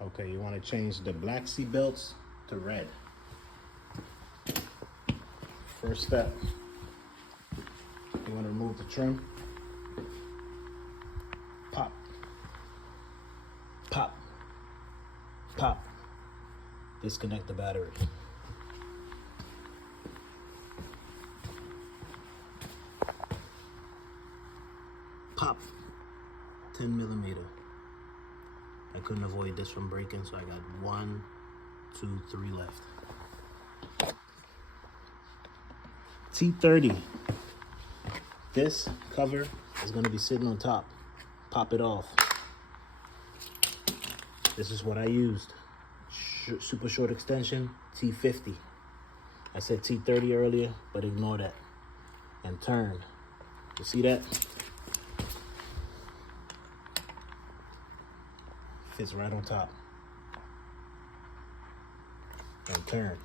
Okay, you want to change the black seat belts to red. First step, you want to remove the trim. Pop, pop, pop. Disconnect the battery. Pop, 10mm. I couldn't avoid this from breaking, so I got 1, 2, 3 left. T30. This cover is going to be sitting on top. Pop it off. This is what I used. Super short extension, T50. I said T30 earlier, but ignore that. And turn. You see that? Fits right on top. And turn.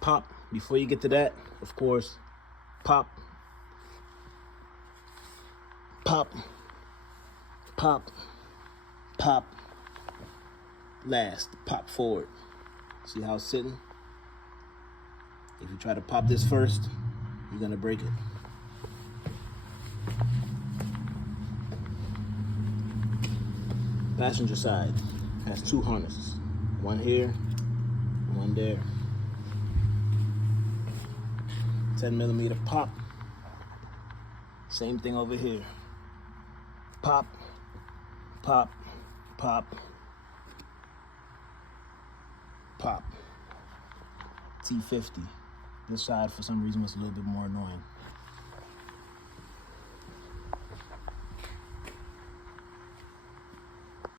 Pop. Before you get to that, of course, pop. Pop. Pop. Pop. Last. Pop forward. See how it's sitting? If you try to pop this first, you're gonna break it. Passenger side has 2 harnesses. One here, one there. 10mm pop. Same thing over here. Pop, pop, pop, pop. T50. This side, for some reason, was a little bit more annoying.